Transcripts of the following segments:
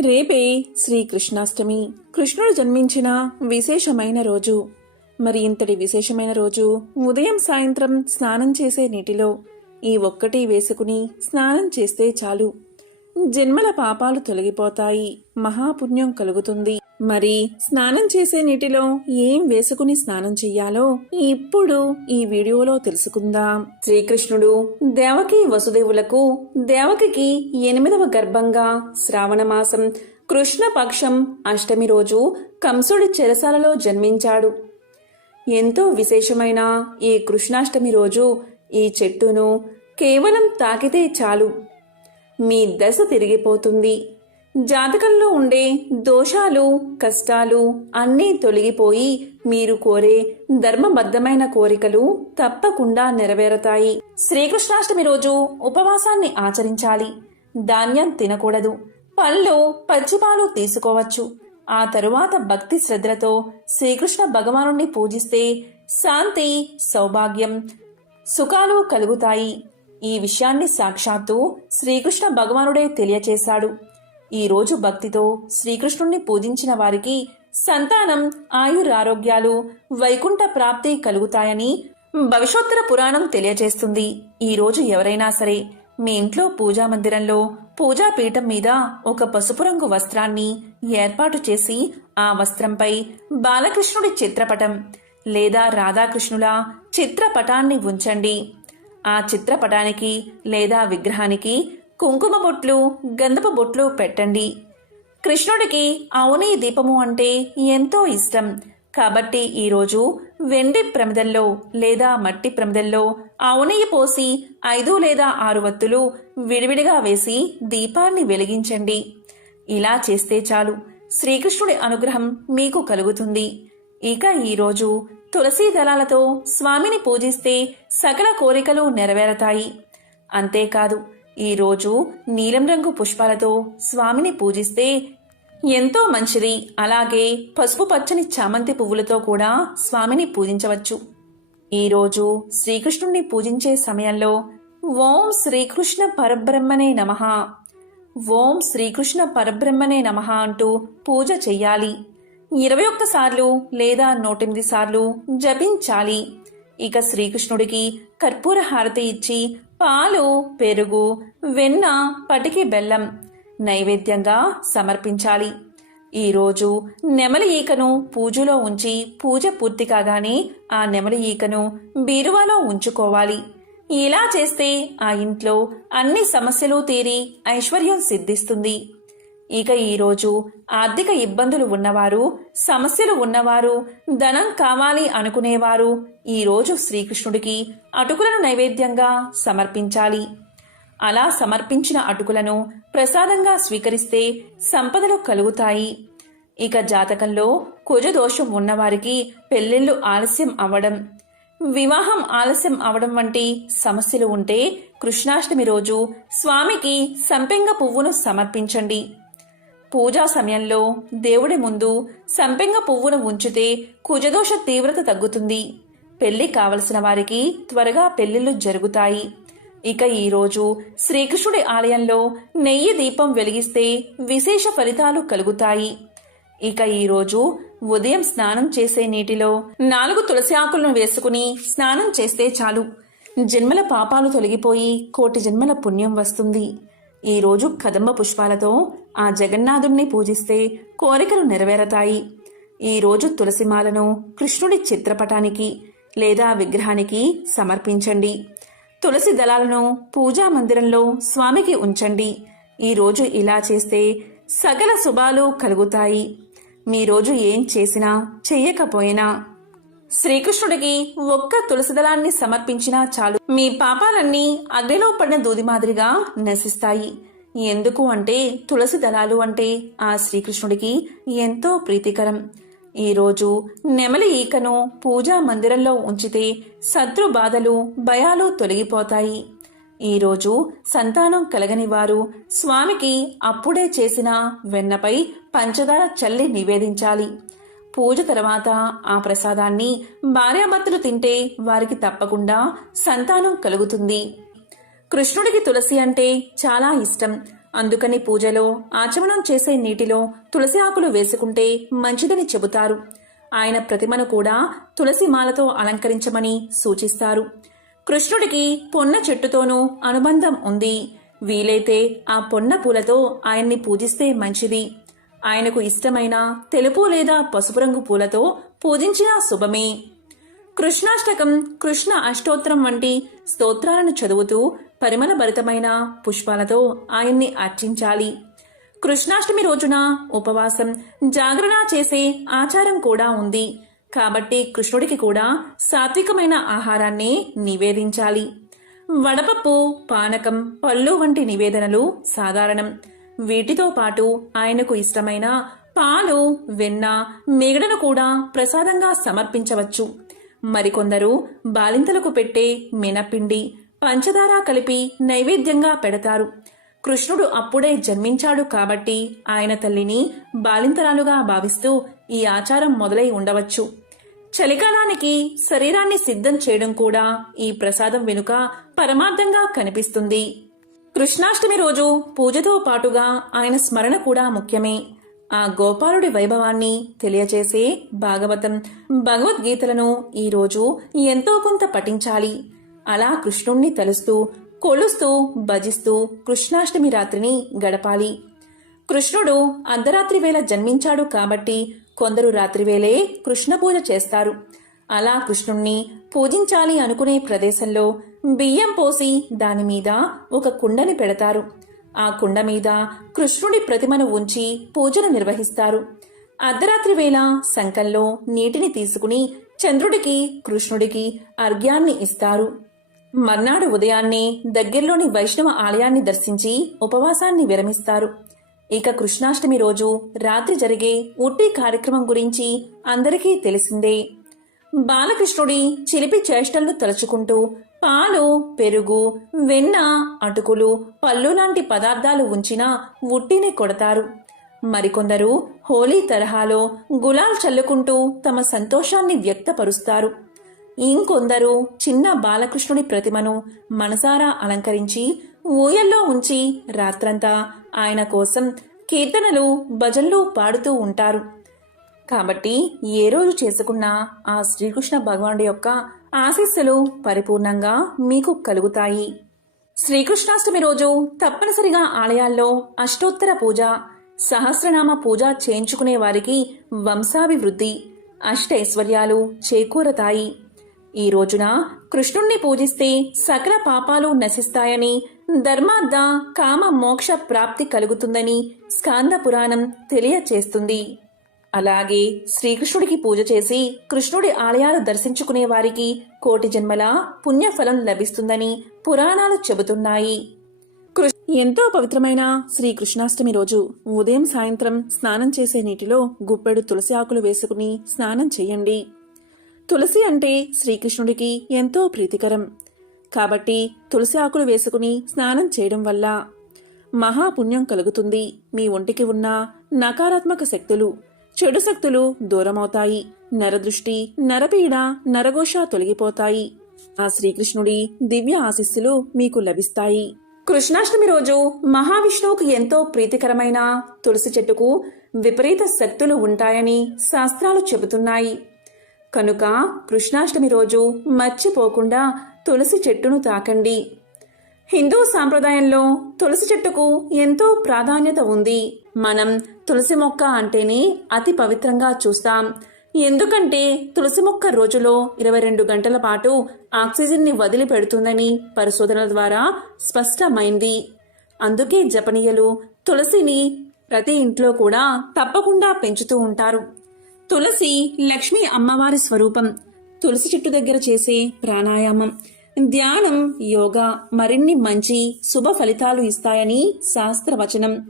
రేపే శ్రీకృష్ణాష్టమి. కృష్ణుడు జన్మించిన విశేషమైన రోజు. మరి ఇంతటి విశేషమైన రోజు ఉదయం సాయంత్రం స్నానం చేసే నీటిలో ఈ ఒక్కటి వేసుకుని స్నానం చేస్తే చాలు. జన్మల పాపాలు తొలగిపోతాయి. మహాపుణ్యం కలుగుతుంది. మరి స్నానం చేసే నీటిలో ఏం వేసుకుని స్నానం చెయ్యాలో ఇప్పుడు ఈ వీడియోలో తెలుసుకుందాం. శ్రీకృష్ణుడు దేవకి వసుదేవులకు దేవకికి ఎనిమిదవ గర్భంగా శ్రావణ మాసం అష్టమి రోజు కంసుడి చెరసాలలో జన్మించాడు. ఎంతో విశేషమైన ఈ కృష్ణాష్టమి రోజు ఈ చెట్టును కేవలం తాకితే చాలు. మీ దశ తిరిగిపోతుంది. జాతకంలో ఉండే దోషాలు కష్టాలు అన్నీ తొలగిపోయి మీరు కోరే ధర్మబద్ధమైన కోరికలు తప్పకుండా నెరవేరతాయి. శ్రీకృష్ణాష్టమి రోజు ఉపవాసాన్ని ఆచరించాలి. ధాన్యం తినకూడదు. పళ్ళు పచ్చిపాలు తీసుకోవచ్చు. ఆ తరువాత భక్తి శ్రద్ధలతో శ్రీకృష్ణ భగవానుణ్ణి పూజిస్తే శాంతి సౌభాగ్యం సుఖాలు కలుగుతాయి. ఈ విషయాన్ని సాక్షాత్తు శ్రీకృష్ణ భగవానుడే తెలియచేశాడు. ఈ రోజు భక్తితో శ్రీకృష్ణుణ్ణి పూజించిన వారికి సంతానం ఆయురారోగ్యాలు వైకుంఠ ప్రాప్తి కలుగుతాయని భవిష్యోత్తర పురాణం తెలియజేస్తుంది. ఈ రోజు ఎవరైనా సరే మీ ఇంట్లో పూజా మందిరంలో పూజా పీఠం మీద ఒక పసుపు రంగు వస్త్రాన్ని ఏర్పాటు చేసి ఆ వస్త్రంపై బాలకృష్ణుడి చిత్రపటం లేదా రాధాకృష్ణుల చిత్రపటాన్ని ఉంచండి. ఆ చిత్రపటానికి లేదా విగ్రహానికి కుంకుమ బొట్లు గంధపు బొట్లు పెట్టండి. కృష్ణుడికి అవునీ దీపము అంటే ఎంతో ఇష్టం. కాబట్టి ఈరోజు వెండి ప్రమిదల్లో లేదా మట్టి ప్రమిదల్లో అవునెయ్యి పోసి ఐదు లేదా ఆరు వత్తులు విడివిడిగా వేసి దీపాన్ని వెలిగించండి. ఇలా చేస్తే చాలు. శ్రీకృష్ణుడి అనుగ్రహం మీకు కలుగుతుంది. ఇక ఈరోజు తులసీ దళాలతో స్వామిని పూజిస్తే సకల కోరికలు నెరవేరతాయి. అంతేకాదు ఈరోజు నీలం రంగు పుష్పాలతో స్వామిని పూజిస్తే ఎంతో మంచిది. అలాగే పసుపు పచ్చని చామంతి పువ్వులతో కూడా స్వామిని పూజించవచ్చు. ఈరోజు శ్రీకృష్ణుణ్ణి పూజించే సమయంలో ఓం శ్రీకృష్ణ పరబ్రహ్మనే నమః. ఓం శ్రీకృష్ణ పరబ్రహ్మనే నమః అంటూ పూజ చెయ్యాలి. ఇరవై ఒక్కసార్లు లేదా నూటెనిమిది సార్లు జపించాలి. ఇక శ్రీకృష్ణుడికి కర్పూర హారతి ఇచ్చి పాలు పెరుగు వెన్న పటికి బెల్లం నైవేద్యంగా సమర్పించాలి. ఈరోజు నెమలి ఈకను పూజలో ఉంచి పూజ పూర్తి కాగానే ఆ నెమలి ఈకను బీరువాలో ఉంచుకోవాలి. ఇలా చేస్తే ఆ ఇంట్లో అన్ని సమస్యలు తీరి ఐశ్వర్యం సిద్ధిస్తుంది. ఇక ఈరోజు ఆర్థిక ఇబ్బందులు ఉన్నవారు సమస్యలు ఉన్నవారు ధనం కావాలి అనుకునేవారు ఈరోజు శ్రీకృష్ణుడికి అటుకులను నైవేద్యంగా సమర్పించాలి. అలా సమర్పించిన అటుకులను ప్రసాదంగా స్వీకరిస్తే సంపదలు కలుగుతాయి. ఇక జాతకంలో కుజదోషం ఉన్నవారికి పెళ్ళిళ్ళు ఆలస్యం అవ్వడం వివాహం ఆలస్యం అవడం వంటి సమస్యలు ఉంటే కృష్ణాష్టమి రోజు స్వామికి సంపెంగ పువ్వును సమర్పించండి. పూజా సమయంలో దేవుడి ముందు సంపెంగ పువ్వును ఉంచితే కుజదోష తీవ్రత తగ్గుతుంది. పెళ్ళి కావలసిన వారికి త్వరగా పెళ్ళిళ్ళు జరుగుతాయి. ఇక ఈరోజు శ్రీకృష్ణుడి ఆలయంలో నెయ్యి దీపం వెలిగిస్తే విశేష ఫలితాలు కలుగుతాయి. ఇక ఈరోజు ఉదయం స్నానం చేసే నీటిలో నాలుగు తులసి ఆకులను వేసుకుని స్నానం చేస్తే చాలు. జన్మల పాపాలు తొలగిపోయి కోటి జన్మల పుణ్యం వస్తుంది. ఈరోజు కదంబ పుష్పాలతో ఆ జగన్నాథుణ్ణి పూజిస్తే కోరికలు నెరవేరతాయి. ఈరోజు తులసిమాలను కృష్ణుడి చిత్రపటానికి లేదా విగ్రహానికి సమర్పించండి. తులసి దళాలను పూజా మందిరంలో స్వామికి ఉంచండి. ఈరోజు ఇలా చేస్తే సకల శుభాలు కలుగుతాయి. మీ రోజు ఏం చేసినా చెయ్యకపోయినా శ్రీకృష్ణుడికి ఒక్క తులసిదళాన్ని సమర్పించినా చాలు. మీ పాపాలన్నీ అగ్నిలో పడిన దూది మాదిరిగా నశిస్తాయి. ఎందుకు అంటే తులసి దళాలు అంటే ఆ శ్రీకృష్ణుడికి ఎంతో ప్రీతికరం. ఈరోజు నెమలి ఈకను పూజా మందిరంలో ఉంచితే శత్రు బాధలు భయాలు తొలగిపోతాయి. ఈరోజు సంతానం కలగని వారు స్వామికి అప్పుడే చేసిన వెన్నపై పంచదార చల్లి నివేదించాలి. పూజ తర్వాత ఆ ప్రసాదాన్ని భార్యాభర్తలు తింటే వారికి తప్పకుండా సంతానం కలుగుతుంది. కృష్ణుడికి తులసి అంటే చాలా ఇష్టం. అందుకని పూజలో ఆచమనం చేసే నీటిలో తులసి ఆకులు వేసుకుంటే మంచిదని చెబుతారు. ఆయన ప్రతిమను కూడా తులసి మాలతో అలంకరించమని సూచిస్తారు. కృష్ణుడికి పొన్న చెట్టుతోనూ అనుబంధం ఉంది. వీలైతే ఆ పొన్న పూలతో ఆయన్ని పూజిస్తే మంచిది. ఆయనకు ఇష్టమైన తెలుపు లేదా పసుపు రంగు పూలతో పూజించినా శుభమే. కృష్ణాష్టకం కృష్ణ అష్టోత్తరం వంటి స్తోత్రాలను చదువుతూ పరిమళ భరితమైన పుష్పాలతో ఆయన్ని అర్చించాలి. కృష్ణాష్టమి రోజున ఉపవాసం జాగరణ చేసే ఆచారం కూడా ఉంది. కాబట్టి కృష్ణుడికి కూడా సాత్వికమైన ఆహారాన్ని నివేదించాలి. వడపప్పు పానకం పళ్ళు వంటి నివేదనలు సాధారణం. వీటితో పాటు ఆయనకు ఇష్టమైన పాలు వెన్న మిగడను కూడా ప్రసాదంగా సమర్పించవచ్చు. మరికొందరు బాలింతలకు పెట్టే మినపిండి పంచదార కలిపి నైవేద్యంగా పెడతారు. కృష్ణుడు అప్పుడే జన్మించాడు కాబట్టి ఆయన తల్లిని బాలింతరాలుగా భావిస్తూ ఈ ఆచారం మొదలై ఉండవచ్చు. చలికాలానికి శరీరాన్ని సిద్ధం చేయడం కూడా ఈ ప్రసాదం వెనుక పరమార్థంగా కనిపిస్తుంది. కృష్ణాష్టమి రోజు పూజతో పాటుగా ఆయన స్మరణ కూడా ముఖ్యమే. ఆ గోపాలుడి వైభవాన్ని తెలియచేసే భాగవతం భగవద్గీతలను ఈ రోజు ఎంతో కొంత పఠించాలి. అలా కృష్ణుణ్ణి తలుస్తూ కొలుస్తూ భజిస్తూ కృష్ణాష్టమి రాత్రిని గడపాలి. కృష్ణుడు అర్ధరాత్రి వేళ జన్మించాడు కాబట్టి కొందరు రాత్రివేళే కృష్ణ పూజ చేస్తారు. అలా కృష్ణుణ్ణి పూజించాలి అనుకునే ప్రదేశంలో బియ్యం పోసి దాని మీద ఒక కుండని పెడతారు. ఆ కుండ మీద కృష్ణుడి ప్రతిమను ఉంచి పూజను నిర్వహిస్తారు. అర్ధరాత్రి వేళ సంకల్లో నీటిని తీసుకుని చంద్రుడికి కృష్ణుడికి అర్ఘ్యాన్ని ఇస్తారు. మర్నాడు ఉదయాన్నే దగ్గరలోని వైష్ణవ ఆలయాన్ని దర్శించి ఉపవాసాన్ని విరమిస్తారు. ఇక కృష్ణాష్టమి రోజు రాత్రి జరిగే ఉట్టి కార్యక్రమం గురించి అందరికీ తెలిసిందే. బాలకృష్ణుడి చిలిపి చేష్టలను తలుచుకుంటూ పాలు పెరుగు వెన్న అటుకులు పళ్ళు లాంటి పదార్థాలు ఉంచిన ఉట్టిని కొడతారు. మరికొందరు హోలీ తరహాలో గులాల్ చల్లుకుంటూ తమ సంతోషాన్ని వ్యక్తపరుస్తారు. ఇంకొందరు చిన్న బాలకృష్ణుడి ప్రతిమను మనసారా అలంకరించి ఊయల్లో ఉంచి రాత్రంతా ఆయన కోసం కీర్తనలు భజన్లు పాడుతూ ఉంటారు. కాబట్టి ఏ రోజు చేసుకున్నా ఆ శ్రీకృష్ణ భగవానుడి యొక్క ఆశీస్సులు పరిపూర్ణంగా మీకు కలుగుతాయి. శ్రీకృష్ణాష్టమి రోజు తప్పనిసరిగా ఆలయాల్లో అష్టోత్తర పూజ సహస్రనామ పూజ చేయించుకునే వారికి వంశాభివృద్ధి అష్టైశ్వర్యాలు చేకూరతాయి. ఈ రోజున కృష్ణుణ్ణి పూజిస్తే సకల పాపాలు నశిస్తాయని ధర్మార్థ కామ మోక్ష ప్రాప్తి కలుగుతుందని స్కాంద పురాణం తెలియచేస్తుంది. అలాగే శ్రీకృష్ణుడికి పూజ చేసి కృష్ణుడి ఆలయాలు దర్శించుకునే వారికి కోటి జన్మల పుణ్యఫలం లభిస్తుందని పురాణాలు చెబుతున్నాయి. ఎంతో పవిత్రమైన శ్రీకృష్ణాష్టమి రోజు ఉదయం సాయంత్రం స్నానం చేసే నీటిలో గుప్పెడు తులసి ఆకులు వేసుకుని స్నానం చేయండి. తులసి అంటే శ్రీకృష్ణుడికి ఎంతో ప్రీతికరం. కాబట్టి తులసి ఆకులు వేసుకుని స్నానం చేయడం వల్ల మహాపుణ్యం కలుగుతుంది. మీ ఒంటికి ఉన్న నకారాత్మక శక్తులు చెడు శక్తులు దూరమవుతాయి. నరదృష్టి నరపీడ నరఘోష తొలగిపోతాయి. ఆ శ్రీకృష్ణుడి దివ్య ఆశీస్సులు మీకు లభిస్తాయి. కృష్ణాష్టమి రోజు మహావిష్ణువుకు ఎంతో ప్రీతికరమైన తులసి చెట్టుకు విపరీత శక్తులు ఉంటాయని శాస్త్రాలు చెబుతున్నాయి. కనుక కృష్ణాష్టమి రోజు మర్చిపోకుండా తులసి చెట్టును తాకండి. హిందూ సాంప్రదాయంలో తులసి చెట్టుకు ఎంతో ప్రాధాన్యత ఉంది. మనం తులసి మొక్క అంటేనే అతి పవిత్రంగా చూస్తాం. ఎందుకంటే తులసి మొక్క రోజులో ఇరవై రెండు గంటల పాటు ఆక్సిజన్ని వదిలిపెడుతుందని పరిశోధనల ద్వారా స్పష్టమైంది. అందుకే జపనీయులు తులసిని ప్రతి ఇంట్లో కూడా తప్పకుండా పెంచుతూ ఉంటారు. తులసి లక్ష్మీ అమ్మవారి స్వరూపం తులసి చెట్టు దగ్గర చేసే ప్రాణాయామం ధ్యానం యోగా మరిన్ని మంచి శుభ ఫలితాలు ఇస్తాయని శాస్త్రవచనం.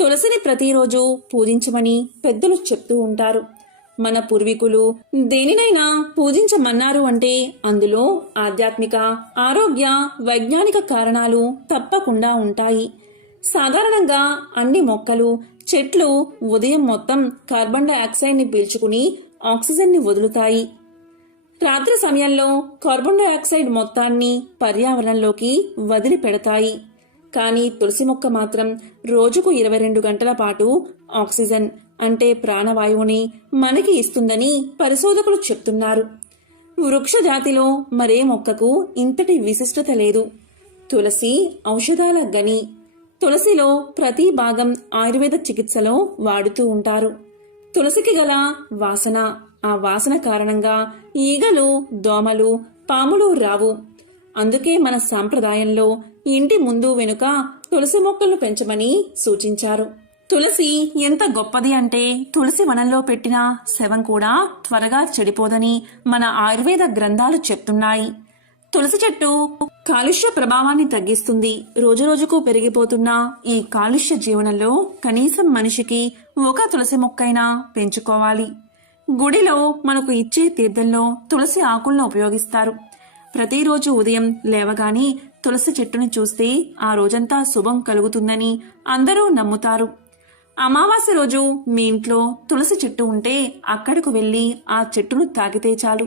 తులసిని ప్రతిరోజు పూజించమని పెద్దలు చెప్తూ ఉంటారు. మన పూర్వీకులు దేనినైనా పూజించమన్నారు అంటే అందులో ఆధ్యాత్మిక ఆరోగ్య వైజ్ఞానిక కారణాలు తప్పకుండా ఉంటాయి. సాధారణంగా అన్ని మొక్కలు చెట్లు ఉదయం మొత్తం కార్బన్ డైఆక్సైడ్ని పీల్చుకుని ఆక్సిజన్ని వదులుతాయి. రాత్రి సమయంలో కార్బన్ డైఆక్సైడ్ మొత్తాన్ని పర్యావరణంలోకి వదిలిపెడతాయి. కానీ తులసి మొక్క మాత్రం రోజుకు ఇరవై రెండు గంటల పాటు ఆక్సిజన్ అంటే ప్రాణవాయువుని మనకి ఇస్తుందని పరిశోధకులు చెప్తున్నారు. వృక్ష జాతిలో మరే మొక్కకు ఇంతటి విశిష్టత లేదు. తులసి ఔషధాల గని. తులసిలో ప్రతి భాగం ఆయుర్వేద చికిత్సలో వాడుతూ ఉంటారు. తులసికి గల వాసన ఆ వాసన కారణంగా ఈగలు దోమలు పాములు రావు. అందుకే మన సాంప్రదాయంలో ఇంటి ముందు వెనుక తులసి మొక్కలు పెంచమని సూచించారు. తులసి ఎంత గొప్పది అంటే తులసి వనంలో పెట్టిన శవం కూడా త్వరగా చెడిపోదని మన ఆయుర్వేద గ్రంథాలు చెప్తున్నాయి. తులసి చెట్టు కాలుష్య ప్రభావాన్ని తగ్గిస్తుంది. రోజురోజుకు పెరిగిపోతున్న ఈ కాలుష్య జీవనంలో కనీసం మనిషికి ఒక తులసి మొక్కైనా పెంచుకోవాలి. గుడిలో మనకు ఇచ్చే తీర్థంలో తులసి ఆకులను ఉపయోగిస్తారు. ప్రతిరోజు ఉదయం లేవగానే తులసి చెట్టుని చూస్తే ఆ రోజంతా శుభం కలుగుతుందని అందరూ నమ్ముతారు. అమావాస్య రోజు మీ ఇంట్లో తులసి చెట్టు ఉంటే అక్కడకు వెళ్ళి ఆ చెట్టును తాకితే చాలు.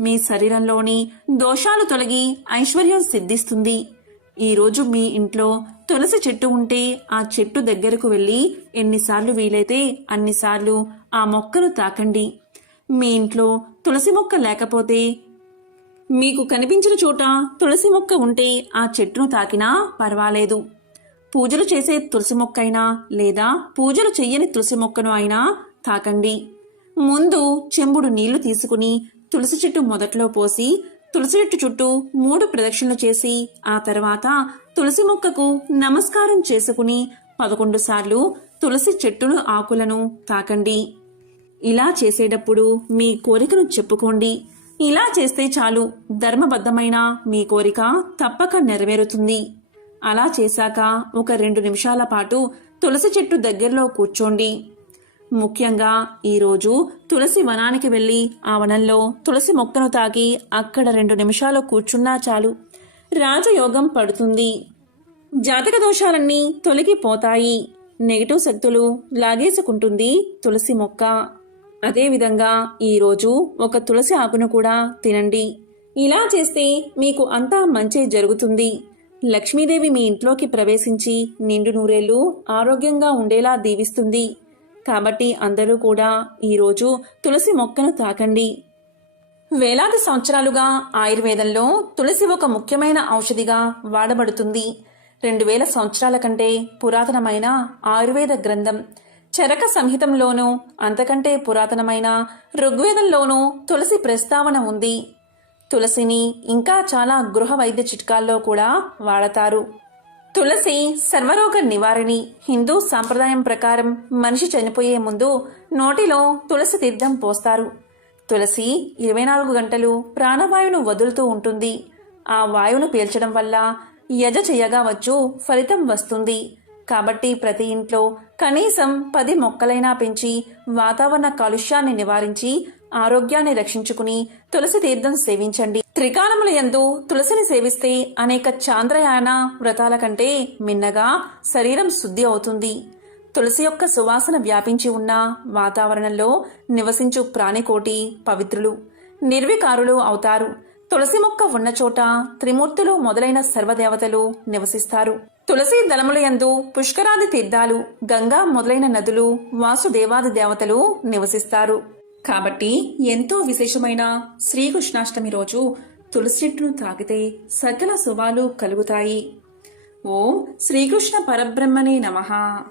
మీ శరీరంలోని దోషాలు తొలగి ఐశ్వర్యం సిద్ధిస్తుంది. ఈ రోజు మీ ఇంట్లో తులసి చెట్టు ఉంటే ఆ చెట్టు దగ్గరకు వెళ్ళి ఎన్నిసార్లు వీలైతే అన్నిసార్లు ఆ మొక్కను తాకండి. మీ ఇంట్లో తులసి మొక్క లేకపోతే మీకు కనిపించిన చోట తులసి మొక్క ఉంటే ఆ చెట్టును తాకినా పర్వాలేదు. పూజలు చేసే తులసి మొక్క అయినా లేదా పూజలు చెయ్యని తులసి మొక్కను అయినా తాకండి. ముందు చెంబుడు నీళ్ళు తీసుకుని తులసి చెట్టు మొదట్లో పోసి తులసి చెట్టు చుట్టూ మూడు ప్రదక్షిణలు చేసి ఆ తర్వాత తులసి మొక్కకు నమస్కారం చేసుకుని పదకొండు సార్లు తులసి చెట్టును ఆకులను తాకండి. ఇలా చేసేటప్పుడు మీ కోరికను చెప్పుకోండి. ఇలా చేస్తే చాలు ధర్మబద్ధమైన మీ కోరిక తప్పక నెరవేరుతుంది. అలా చేశాక ఒక రెండు నిమిషాల పాటు తులసి చెట్టు దగ్గరలో కూర్చోండి. ముఖ్యంగా ఈరోజు తులసి వనానికి వెళ్ళి ఆ వనంలో తులసి మొక్కను తాకి అక్కడ రెండు నిమిషాలు కూర్చున్నా చాలు. రాజయోగం పడుతుంది. జాతక దోషాలన్నీ తొలగిపోతాయి. నెగిటివ్ శక్తులు లాగేసుకుంటుంది తులసి మొక్క. అదేవిధంగా ఈరోజు ఒక తులసి ఆకును కూడా తినండి. ఇలా చేస్తే మీకు అంతా మంచి జరుగుతుంది. లక్ష్మీదేవి మీ ఇంట్లోకి ప్రవేశించి నిండు నూరేళ్ళు ఆరోగ్యంగా ఉండేలా దీవిస్తుంది. కాబట్టి అందరూ కూడా ఈరోజు తులసి మొక్కను తాకండి. వేలాది సంవత్సరాలుగా ఆయుర్వేదంలో తులసి ఒక ముఖ్యమైన ఔషధిగా వాడబడుతుంది. రెండు వేల సంవత్సరాల కంటే పురాతనమైన ఆయుర్వేద గ్రంథం చరక సంహితంలోనూ అంతకంటే పురాతనమైన ఋగ్వేదంలోనూ తులసి ప్రస్తావన ఉంది. తులసిని ఇంకా చాలా గృహ వైద్య చిట్కాల్లో కూడా వాడతారు. తులసి సర్వరోగ నివారణి హిందూ సాంప్రదాయం ప్రకారం మనిషి చనిపోయే ముందు నోటిలో తులసి తీర్థం పోస్తారు. తులసి ఇరవై నాలుగు గంటలు ప్రాణవాయువును వదులుతూ ఉంటుంది. ఆ వాయువును పీల్చడం వల్ల యజ చేయగా వచ్చు ఫలితం వస్తుంది. కాబట్టి ప్రతి ఇంట్లో కనీసం పది మొక్కలైనా పెంచి వాతావరణ కాలుష్యాన్ని నివారించి ఆరోగ్యాన్ని రక్షించుకుని తులసి తీర్థం సేవించండి. త్రికాలముల యందు తులసిని సేవిస్తే అనేక చాంద్రయాన వ్రతాల కంటే మిన్నగా శరీరం శుద్ధి అవుతుంది. తులసి యొక్క సువాసన వ్యాపించి ఉన్న వాతావరణంలో నివసించు ప్రాణికోటి పవిత్రులు. నిర్వికారులు అవుతారు. తులసి మొక్క ఉన్న చోట త్రిమూర్తులు మొదలైన సర్వదేవతలు నివసిస్తారు. తులసి దళములయందు పుష్కరాది తీర్థాలు గంగా మొదలైన నదులు వాసుదేవాది దేవతలు నివసిస్తారు. కాబట్టి ఎంతో విశేషమైన శ్రీకృష్ణాష్టమి రోజు తులసి చెట్టును తాకితే సకల శుభాలు కలుగుతాయి. ఓం శ్రీకృష్ణ పరబ్రహ్మనే నమః.